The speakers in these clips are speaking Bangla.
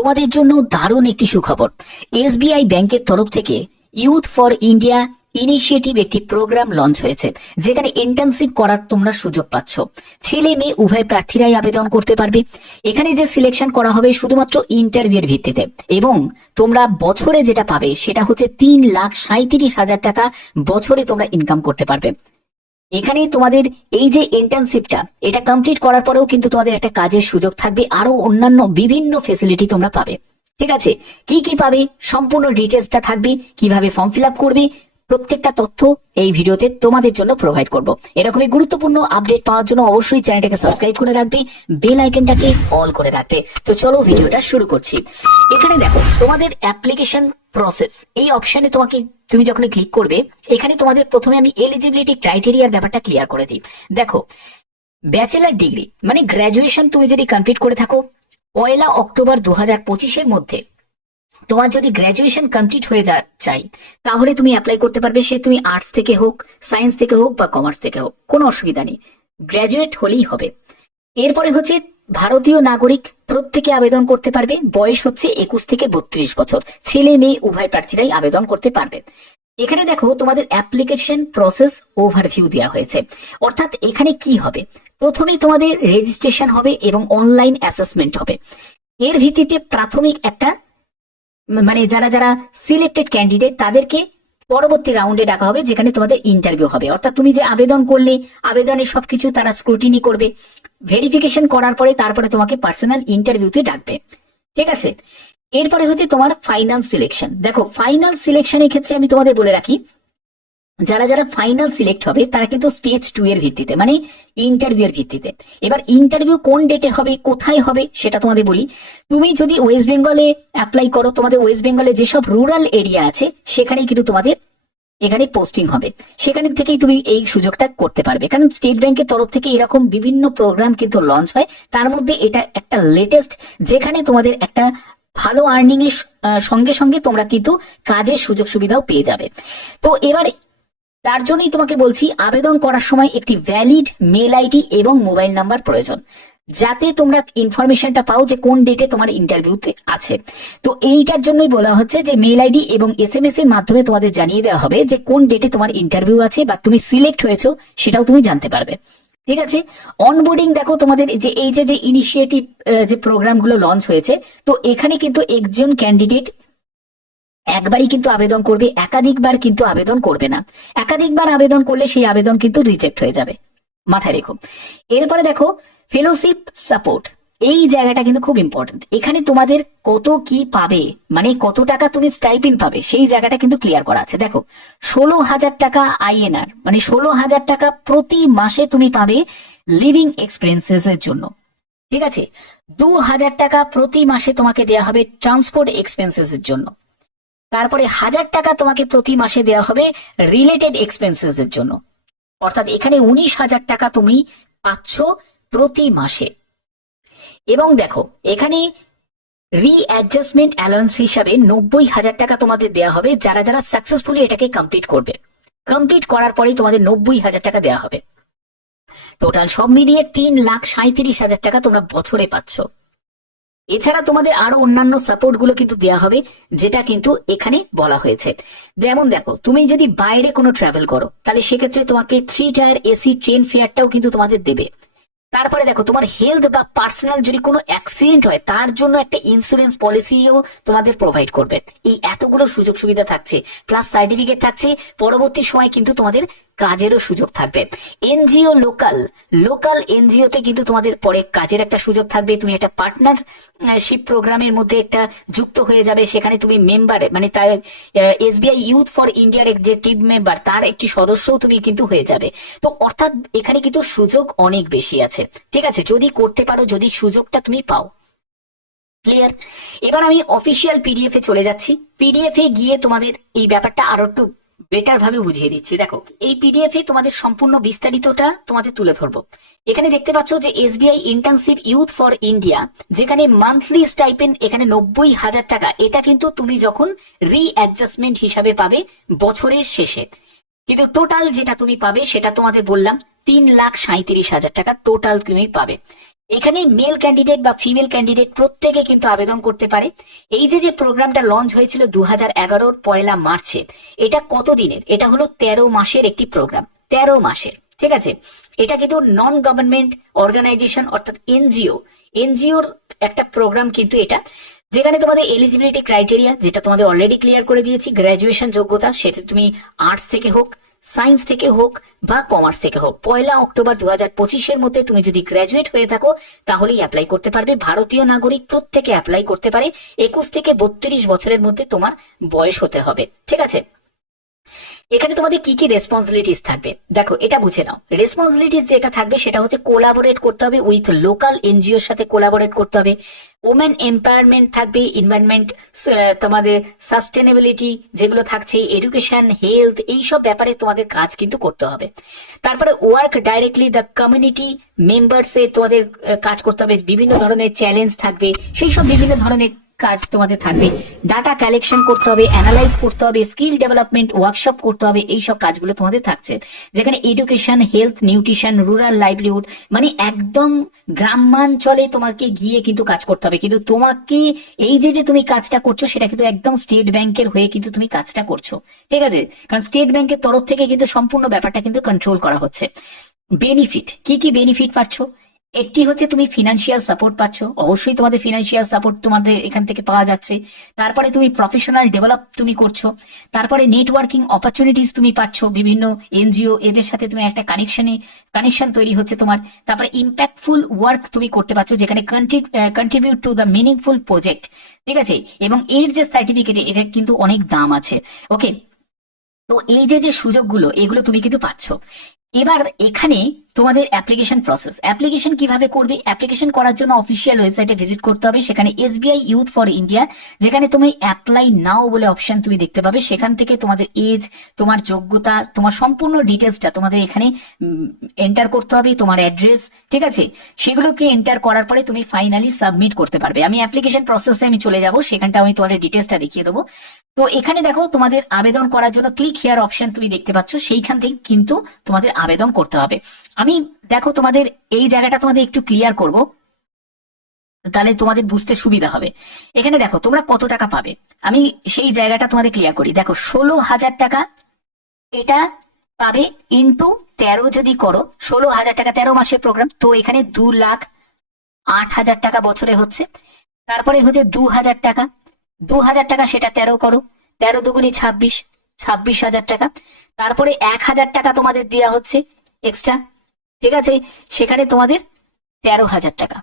তোমাদের জন্য দারুণ একটি সুখবর। এসবিআই ব্যাংকের তরফ থেকে ইউথ ফর ইন্ডিয়া ইনিশিয়েটিভ একটি প্রোগ্রাম লঞ্চ হয়েছে, যেখানে ইন্টার্নশিপ করার তোমরা সুযোগ পাচ্ছ। ছেলে মেয়ে উভয় প্রার্থীরাই আবেদন করতে পারবে। এখানে যে সিলেকশন করা হবে শুধুমাত্র ইন্টারভিউর ভিত্তিতে। এবং তোমরা বছরে যেটা পাবে সেটা হচ্ছে তিন লাখ সাঁত্রিশ হাজার টাকা বছরে তোমরা ইনকাম করতে পারবে। এখানে তোমাদের এই যে ইন্টার্নশিপটা এটা কমপ্লিট করার পরেও কিন্তু তোমাদের একটা কাজের সুযোগ থাকবে আরও অন্যান্য বিভিন্ন ফেসিলিটি তোমরা পাবে। ঠিক আছে? কি কি পাবে? সম্পূর্ণ ডিটেলসটা থাকবে, কীভাবে ফর্ম ফিল করবে প্রত্যেকটা তথ্য এই ভিডিওতে তোমাদের জন্য প্রোভাইড করব। এরকমই গুরুত্বপূর্ণ আপডেট পাওয়ার জন্য অবশ্যই চ্যানেলটাকে সাবস্ক্রাইব করে রাখবে বেল আইকনটাকে অল করে রাখবে। তো চলো ভিডিওটা শুরু করছি। এখানে দেখো, তোমাদের অ্যাপ্লিকেশন প্রসেস এই অপশনে তোমাকে, তুমি যখন ক্লিক করবে, এখানে তোমাদের প্রথমে আমি এলিজিবিলিটি ক্রাইটেরিয়ার ব্যাপারটা ক্লিয়ার করে দিই। দেখো ব্যাচেলার ডিগ্রি মানে গ্র্যাজুয়েশন তুমি যদি কমপ্লিট করে থাকো, পয়লা অক্টোবর দু হাজার পঁচিশের মধ্যে। তোমার যদি গ্র্যাজুয়েশন কমপ্লিট হয়ে যা চাই তাহলে তুমি অ্যাপ্লাই করতে পারবে, সে তুমি আর্টস থেকে হোক সায়েন্স থেকে হোক বা কমার্স থেকে হোক, কোনো অসুবিধা নেই। গ্র্যাজুয়েট হলেই হবে। এরপরে হচ্ছে ভারতীয় নাগরিক প্রত্যেকে আবেদন করতে পারবে, বয়স হচ্ছে একুশ থেকে বত্রিশ বছর। ছেলে, মেয়ে, উভয় প্রার্থীরাই আবেদন করতে পারবে। এখানে দেখো, তোমাদের অ্যাপ্লিকেশন প্রসেস ওভারভিউ দেওয়া হয়েছে। অর্থাৎ এখানে কি হবে? প্রথমে তোমাদের রেজিস্ট্রেশন হবে এবং অনলাইন অ্যাসেসমেন্ট হবে। এর ভিত্তিতে প্রাথমিক একটা মানে যারা যারা সিলেক্টেড ক্যান্ডিডেট তাদেরকে পরবর্তী রাউন্ডে ডাকা হবে, যেখানে তোমাদের ইন্টারভিউ হবে। অর্থাৎ তুমি যে আবেদন করলে, আবেদনের সবকিছু তারা স্ক্রুটিনি করবে। ভেরিফিকেশন করার পরে তারপরে তোমাকে পার্সোনাল ইন্টারভিউতে ডাকবে। ঠিক আছে? এরপরে হচ্ছে তোমার ফাইনাল সিলেকশন দেখো ফাইনাল সিলেকশনের ক্ষেত্রে আমি তোমাদের বলে রাখি যারা যারা ফাইনাল সিলেক্ট হবে, তারা কিন্তু স্টেজ টু এর ভিত্তিতে মানে ইন্টারভিউ এর ভিত্তিতে। এবার ইন্টারভিউ কোন ডেটে হবে, কোথায় হবে, সেটা তোমাদের বলি। তুমি যদি ওয়েস্ট বেঙ্গলে অ্যাপ্লাই করো, তোমাদের ওয়েস্ট বেঙ্গলে যেসব রুরাল এরিয়া আছে, সেখানেই কিন্তু তোমাদের এখানে পোস্টিং হবে। সেখানে থেকেই তুমি এই সুযোগটা করতে পারবে। কারণ স্টেট ব্যাংকের তরফ থেকে এরকম বিভিন্ন প্রোগ্রাম কিন্তু লঞ্চ হয়। তার মধ্যে এটা একটা লেটেস্ট যেখানে তোমাদের একটা ভালো আর্নিং এর সঙ্গে সঙ্গে তোমরা কিন্তু কাজের সুযোগ সুবিধাও পেয়ে যাবে। তো এবার তার জন্যই তোমাকে বলছি, আবেদন করার সময় একটি ভ্যালিড মেল আইডি এবং মোবাইল নাম্বার প্রয়োজন, যাতে তোমরা ইনফরমেশনটা পাও যে কোন ডেটে তোমার ইন্টারভিউতে আছে। তো এইটার জন্যই বলা হচ্ছে যে মেল আইডি এবং এস এম এস এর মাধ্যমে তোমাদের জানিয়ে দেওয়া হবে যে কোন ডেটে তোমার ইন্টারভিউ আছে বা তুমি সিলেক্ট হয়েছো, সেটাও তুমি জানতে পারবে। ঠিক আছে? অনবোর্ডিং দেখো তোমাদের যে এই যে যে ইনিশিয়েটিভ যে প্রোগ্রামগুলো লঞ্চ হয়েছে, তো এখানে কিন্তু একজন ক্যান্ডিডেট একবারই কিন্তু আবেদন করবে, একাধিকবার কিন্তু আবেদন করবে না। একাধিকবার আবেদন করলে সেই আবেদন কিন্তু রিজেক্ট হয়ে যাবে। মাথায় রেখো। এরপরে দেখো ফেলোশিপ সাপোর্ট এই জায়গাটা কিন্তু খুব ইম্পর্টেন্ট এখানে তোমাদের কত কি পাবে মানে কত টাকা তুমি স্টাইপিন পাবে, সেই জায়গাটা কিন্তু ক্লিয়ার করা আছে। দেখো, ষোলো হাজার টাকা আইএনআর মানে ষোলো হাজার টাকা প্রতি মাসে তুমি পাবে লিভিং এক্সপেন্সেস এর জন্য। ঠিক আছে? দু হাজার টাকা প্রতি মাসে তোমাকে দেওয়া হবে ট্রান্সপোর্ট এক্সপেন্সেস এর জন্য। তারপরে হাজার টাকা তোমাকে প্রতি মাসে দেওয়া হবে রিলেটেড এক্সপেন্সেস এর জন্য। অর্থাৎ এখানে উনিশ হাজার টাকা তুমি পাচ্ছ প্রতি মাসে। এবং দেখো, এখানে রি অ্যাডজাস্টমেন্ট অ্যালাউন্স হিসাবে নব্বই হাজার টাকা তোমাদের দেওয়া হবে যারা যারা সাকসেসফুলি এটাকে কমপ্লিট করবে। কমপ্লিট করার পরেই তোমাদের নব্বই হাজার টাকা দেওয়া হবে। টোটাল সব মিলিয়ে তিন লাখ সাঁত্রিশ হাজার টাকা তোমরা বছরে পাচ্ছ। এছাড়া তোমাদের আরও অন্যান্য সাপোর্টগুলো কিন্তু দেওয়া হবে, যেটা কিন্তু এখানে বলা হয়েছে। যেমন দেখো, তুমি যদি বাইরে কোনো ট্রাভেল করো, তাহলে সেক্ষেত্রে তোমাকে থ্রি টায়ার এসি ট্রেন ফেয়ারটাও কিন্তু তোমাদের দেবে। তারপরে দেখো, তোমার হেলথ বা পার্সোনাল যদি কোনো অ্যাক্সিডেন্ট হয়, তার জন্য একটা ইন্স্যুরেন্স পলিসিও তোমাদের প্রোভাইড করবে। এই এতগুলো সুযোগ সুবিধা থাকছে প্লাস সার্টিফিকেট থাকছে, পরবর্তী সময় কিন্তু তোমাদের কাজেরও সুযোগ থাকবে। এনজিও লোকাল লোকাল এনজিওতে কিন্তু তোমাদের পরে কাজের একটা সুযোগ থাকবে, তুমি একটা পার্টনারশিপ প্রোগ্রামের মধ্যে একটা যুক্ত হয়ে যাবে, সেখানে তুমি মেম্বার মানে তার এসবিআই ইউথ ফর ইন্ডিয়ার যে টিম মেম্বার তার একটি সদস্যও তুমি কিন্তু হয়ে যাবে। তো অর্থাৎ এখানে কিন্তু সুযোগ অনেক বেশি আছে। ঠিক আছে, যদি করতে পারো, যদি সুযোগটা তুমি পাও। ক্লিয়ার এবার আমি অফিসিয়াল পিডিএফ এ চলে যাচ্ছি। পিডিএফ এ গিয়ে তোমাদের এই ব্যাপারটা আরও একটু বেটার ভাবে বুঝিয়ে দিচ্ছি। দেখো, এই পিডিএফ এ তোমাদের সম্পূর্ণ বিস্তারিতটা তোমাদের তুলে ধরবো। এখানে দেখতে পাচ্ছ যে SBI internship youth for India যেখানে মান্থলি স্টাইপেন্ড এখানে নব্বই হাজার টাকা। এটা কিন্তু তুমি যখন রি অ্যাডজাস্টমেন্ট হিসাবে পাবে বছরের শেষে। কিন্তু টোটাল যেটা তুমি পাবে, সেটা তোমাদের বললাম তিন লাখ সাঁত্রিশ হাজার টাকা টোটাল তুমি পাবে। এখানে মেল ক্যান্ডিডেট বা ফিমেল ক্যান্ডিডেট প্রত্যেকে কিন্তু আবেদন করতে পারে। এই যে যে প্রোগ্রামটা লঞ্চ হয়েছিল দু হাজার এগারোর পয়লা মার্চে, এটা কত দিনের এটা হলো তেরো মাসের একটি প্রোগ্রাম। তেরো মাসের, ঠিক আছে? এটা কিন্তু নন গভর্নমেন্ট অর্গানাইজেশন অর্থাৎ এনজিও। এনজিওর একটা প্রোগ্রাম কিন্তু এটা, যেখানে তোমাদের এলিজিবিলিটি ক্রাইটেরিয়া যেটা তোমাদের অলরেডি ক্লিয়ার করে দিয়েছি গ্র্যাজুয়েশন যোগ্যতা, সেটা তুমি আর্টস থেকে হোক সায়েন্স থেকে হোক বা কমার্স থেকে হোক, পয়লা অক্টোবর দু হাজার পঁচিশের মধ্যে তুমি যদি গ্র্যাজুয়েট হয়ে থাকো, তাহলেই অ্যাপ্লাই করতে পারবে। ভারতীয় নাগরিক প্রত্যেকে অ্যাপ্লাই করতে পারে। একুশ থেকে বত্রিশ বছরের মধ্যে তোমার বয়স হতে হবে। ঠিক আছে? এখানে তোমাদের কি কি রেসপন্সিবিলিটিস থাকবে? দেখো, এটা বুঝে নাও। রেসপন্সিবিলিটিস যেটা থাকবে সেটা হচ্ছে কোলাবোরেট করতে হবে উইথ লোকাল এনজিওর সাথে কোলাবোরেট করতে হবে। ওমেন এম্পাওয়ারমেন্ট থাকবে ইনভারনমেন্ট তোমাদের সাস্টেনেবিলিটি যেগুলো থাকছে এডুকেশন হেলথ এইসব ব্যাপারে তোমাদের কাজ কিন্তু করতে হবে। তারপরে ওয়ার্ক ডাইরেক্টলি দ্য কমিউনিটি মেম্বার্সে তোমাদের কাজ করতে হবে। বিভিন্ন ধরনের চ্যালেঞ্জ থাকবে সেই সব বিভিন্ন ধরনের কাজ তোমাদের থাকবে। ডাটা কালেকশন করতে হবে অ্যানালাইজ করতে হবে স্কিল ডেভেলপমেন্ট ওয়ার্কশপ করতে হবে এই সব কাজগুলো তোমাদের থাকছে। যেখানে education health nutrition rural livelihood মানে একদম গ্রামাঞ্চলে তোমাকে গিয়ে কিন্তু কাজ করতে হবে। কিন্তু তোমাকে এই যে যে তুমি কাজটা করছ, সেটা কিন্তু একদম স্টেট ব্যাংকের হয়ে কিন্তু তুমি কাজটা করছ। ঠিক আছে? কারণ স্টেট ব্যাংকের তরফ থেকে কিন্তু সম্পূর্ণ ব্যাপারটা কিন্তু কন্ট্রোল করা হচ্ছে। বেনিফিট কি কি বেনিফিট পাচ্ছ? একটি হচ্ছে তুমি ফিনান্সিয়াল সাপোর্ট পাচ্ছ। অবশ্যই তোমাদের ফিনান্সিয়াল সাপোর্ট তোমাদের এখান থেকে পাওয়া যাচ্ছে। তারপরে তুমি প্রফেশনাল ডেভেলপ তুমি করছ। তারপরে নেটওয়ার্কিং অপরচুনিটিস তুমি পাচ্ছ। বিভিন্ন এনজিও এদের সাথে তুমি একটা কানেকশনে কানেকশন তৈরি হচ্ছে তোমার। তারপরে ইম্প্যাক্টফুল ওয়ার্ক তুমি করতে পারছ, যেখানে contribute to the meaningful project ঠিক আছে? এবং এর যে সার্টিফিকেট এটা কিন্তু অনেক দাম আছে। ওকে তো এই যে যে সুযোগগুলো, এগুলো তুমি কিন্তু পাচ্ছ। এবার এখানে তোমাদের অ্যাপ্লিকেশন প্রসেস অ্যাপ্লিকেশন কীভাবে করবে? অ্যাপ্লিকেশন করার জন্য অফিসিয়াল ওয়েবসাইটে ভিজিট করতে হবে। সেখানে এসবিআই ইউথ ফর ইন্ডিয়া যেখানে তুমি অ্যাপ্লাই নাও বলে অপশন তুমি দেখতে পাবে। সেখান থেকে তোমাদের এজ তোমার যোগ্যতা, তোমার সম্পূর্ণ ডিটেলসটা তোমাদের এখানে এন্টার করতে হবে, তোমার অ্যাড্রেস ঠিক আছে? সেগুলোকে এন্টার করার পরে তুমি ফাইনালি সাবমিট করতে পারবে। আমি অ্যাপ্লিকেশন প্রসেসে আমি চলে যাব, সেখানটা আমি তোমাদের ডিটেলসটা দেখিয়ে দেবো। তো এখানে দেখো, তোমাদের আবেদন করার জন্য ক্লিক হেয়ার অপশন তুমি দেখতে পাচ্ছ। সেইখান থেকে কিন্তু তোমাদের আবেদন করতে হবে। আমি, দেখো তোমাদের এই জায়গাটা তোমাদের একটু ক্লিয়ার করব। তাহলে তোমাদের বুঝতে সুবিধা হবে। এখানে দেখো, তোমরা কত টাকা পাবে? আমি সেই জায়গাটা তোমাদের ক্লিয়ার করি। দেখো, ষোলো হাজার টাকা এটা পাবে ইন্টু তেরো যদি করো, ষোলো হাজার টাকা তেরো মাসের প্রোগ্রাম তো এখানে দু লাখ আট হাজার টাকা বছরে হচ্ছে। তারপরে হচ্ছে দু হাজার টাকা। দু হাজার টাকা সেটা তেরো করো। তেরো দুগুনি ছাব্বিশ। ছাব্বিশ হাজার টাকা। তারপরে এক হাজার টাকা তোমাদের দেওয়া হচ্ছে এক্সট্রা ঠিক আছে? সেখানে তোমাদের তেরো হাজার টাকা।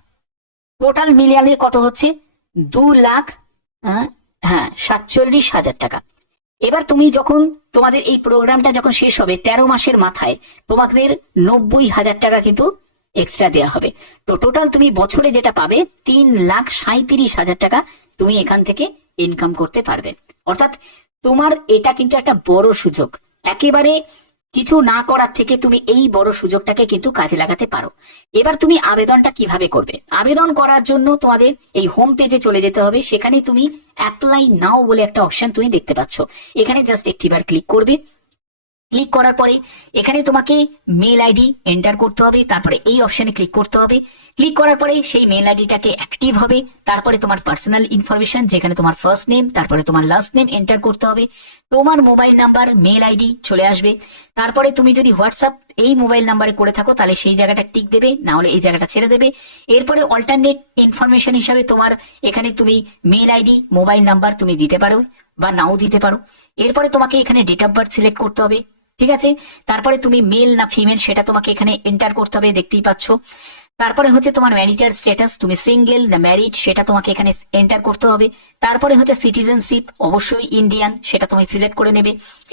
টোটাল মিলিয়ালে কত হচ্ছে? দু লাখ হ্যাঁ সাতচল্লিশ হাজার টাকা। এবার তুমি যখন তোমাদের এই প্রোগ্রামটা যখন শেষ হবে, তেরো মাসের মাথায়, তোমাদের নব্বই হাজার টাকা কিন্তু এক্সট্রা দেওয়া হবে। তো টোটাল তুমি বছরে যেটা পাবে, তিন লাখ সাঁত্রিশ হাজার টাকা তুমি এখান থেকে ইনকাম করতে পারবে। অর্থাৎ তোমার এটা কিন্তু একটা বড় সুযোগ। একেবারে কিছু না করার থেকে তুমি এই বড় সুযোগটাকে কিন্তু কাজে লাগাতে পারো। এবার তুমি আবেদনটা কীভাবে করবে? আবেদন করার জন্য তোমাদের এই হোম পেজে চলে যেতে হবে। সেখানে তুমি অ্যাপ্লাই নাও বলে একটা অপশন তুমি দেখতে পাচ্ছ। এখানে জাস্ট একটিবার ক্লিক করবে। ক্লিক করার পরে এখানে তোমাকে মেল আইডি এন্টার করতে হবে, তারপরে এই অপশনে ক্লিক করতে হবে। ক্লিক করার পরে সেই মেল আইডিটাকে অ্যাক্টিভ হবে, তারপরে তোমার পার্সোনাল ইনফরমেশন যেখানে তোমার ফার্স্ট নেম তারপরে তোমার লাস্ট নেম এন্টার করতে হবে। তোমার মোবাইল নাম্বার মেল আইডি চলে আসবে। তারপরে তুমি যদি হোয়াটসঅ্যাপ এই মোবাইল নাম্বারে করে থাকো, তাহলে সেই জায়গাটা টিক দেবে, না হলে এই জায়গাটা ছেড়ে দেবে। এরপরে অল্টারনেট ইনফরমেশন হিসাবে তোমার এখানে তুমি মেল আইডি মোবাইল নাম্বার তুমি দিতে পারো, বা নাও দিতে পারো। এরপরে তোমাকে এখানে ডেট অফ বার্থ সিলেক্ট করতে হবে। ঠিক আছে? তারপরে তুমি মেল না ফিমেল সেটা তোমাকে এখানে এন্টার করতে হবে, দেখতেই পাচ্ছ। তারপরে হচ্ছে তোমার ম্যারিটার স্ট্যাটাস তুমি সিঙ্গেল না ম্যারিড সেটা তোমাকে এখানে এন্টার করতে হবে। তারপরে হচ্ছে সিটিজেনশিপ অবশ্যই ইন্ডিয়ান সেটা তুমি সিলেক্ট করে নেবে।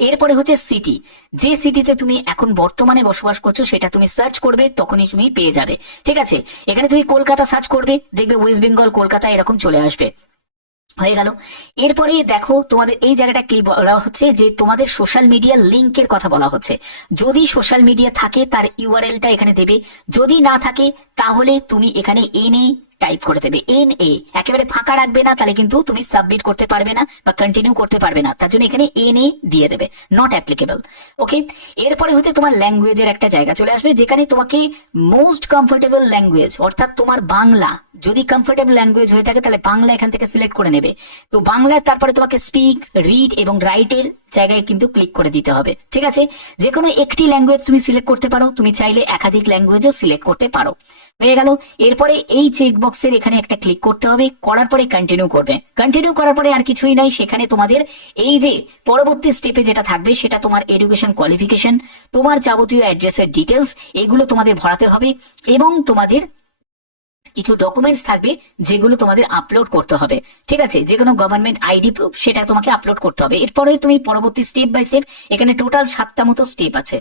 এরপরে হচ্ছে সিটি যে সিটিতে তুমি এখন বর্তমানে বসবাস করছ, সেটা তুমি সার্চ করবে, তখনই তুমি পেয়ে যাবে। ঠিক আছে? এখানে তুমি কলকাতা সার্চ করবে, দেখবে ওয়েস্ট বেঙ্গল কলকাতা এরকম চলে আসবে। হয়ে গেল। এরপরে দেখো তোমাদের এই জায়গাটা কি বলা হচ্ছে যে তোমাদের সোশ্যাল মিডিয়া লিঙ্কের কথা বলা হচ্ছে। যদি সোশ্যাল মিডিয়া থাকে তার ইউআরএলটা এখানে দেবে। যদি না থাকে তাহলে তুমি এখানে এনে টাইপ করে দেবে। এন এ একেবারে ফাঁকা রাখবে না, তাহলে কিন্তু তুমি সাবমিট করতে পারবে না বা কন্টিনিউ করতে পারবে না। তার জন্য এখানে এন এ দিয়ে দেবে নট অ্যাপ্লিকেবল ওকে এরপরে হচ্ছে তোমার ল্যাঙ্গুয়েজের একটা জায়গা চলে আসবে, যেখানে তোমাকে মোস্ট কমফোর্টেবল ল্যাঙ্গুয়েজ অর্থাৎ তোমার বাংলা, যদি কমফোর্টেবল ল্যাঙ্গুয়েজ হয়ে থাকে, তাহলে বাংলা এখান থেকে সিলেক্ট করে নেবে। তো বাংলা, তারপরে তোমাকে স্পিক রিড এবং রাইটের জায়গায় কিন্তু ক্লিক করে দিতে হবে, ঠিক আছে? যে কোনো একটি ল্যাঙ্গুয়েজ তুমি সিলেক্ট করতে পারো, তুমি চাইলে একাধিক ল্যাঙ্গুয়েজও সিলেক্ট করতে পারো। হয়ে গেল, এরপরে এই চেক বক্সের এখানে একটা ক্লিক করতে হবে, করার পরে কন্টিনিউ করবে। কন্টিনিউ করার পরে আর কিছুই নয় সেখানে তোমাদের এই যে পরবর্তী স্টেপে যেটা থাকবে, সেটা তোমার এডুকেশন কোয়ালিফিকেশন তোমার যাবতীয় অ্যাড্রেসের ডিটেলস এগুলো তোমাদের ভরাতে হবে এবং তোমাদের কিছু ডকুমেন্টস থাকবে যেগুলো তোমাদের আপলোড করতে হবে। ঠিক আছে? যে কোনো গভর্নমেন্ট আইডি প্রুফ সেটা তোমাকে আপলোড করতে হবে। এরপরে তুমি পরবর্তী স্টেপ বাই স্টেপ এখানে টোটাল সাতটা মতো স্টেপ আছে।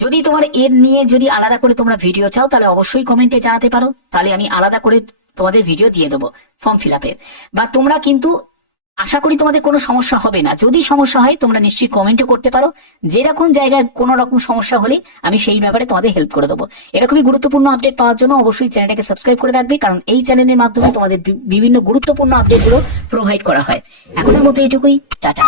যদি তোমার এর নিয়ে যদি আলাদা করে তোমরা ভিডিও চাও, তাহলে অবশ্যই কমেন্টে জানাতে পারো। তাহলে আমি আলাদা করে তোমাদের ভিডিও দিয়ে দেবো ফর্ম ফিল আপে বা তোমরা কিন্তু আশা করি তোমাদের কোনো সমস্যা হবে না। যদি সমস্যা হয়, তোমরা নিশ্চয়ই কমেন্টও করতে পারো। যেরকম জায়গায় কোনো রকম সমস্যা হলে আমি সেই ব্যাপারে তোমাদের হেল্প করে দেবো। এরকমই গুরুত্বপূর্ণ আপডেট পাওয়ার জন্য অবশ্যই চ্যানেলটাকে সাবস্ক্রাইব করে রাখবে, কারণ এই চ্যানেলের মাধ্যমে তোমাদের বিভিন্ন গুরুত্বপূর্ণ আপডেটগুলো প্রোভাইড করা হয়। এখনের মতো এটুকুই টাটা।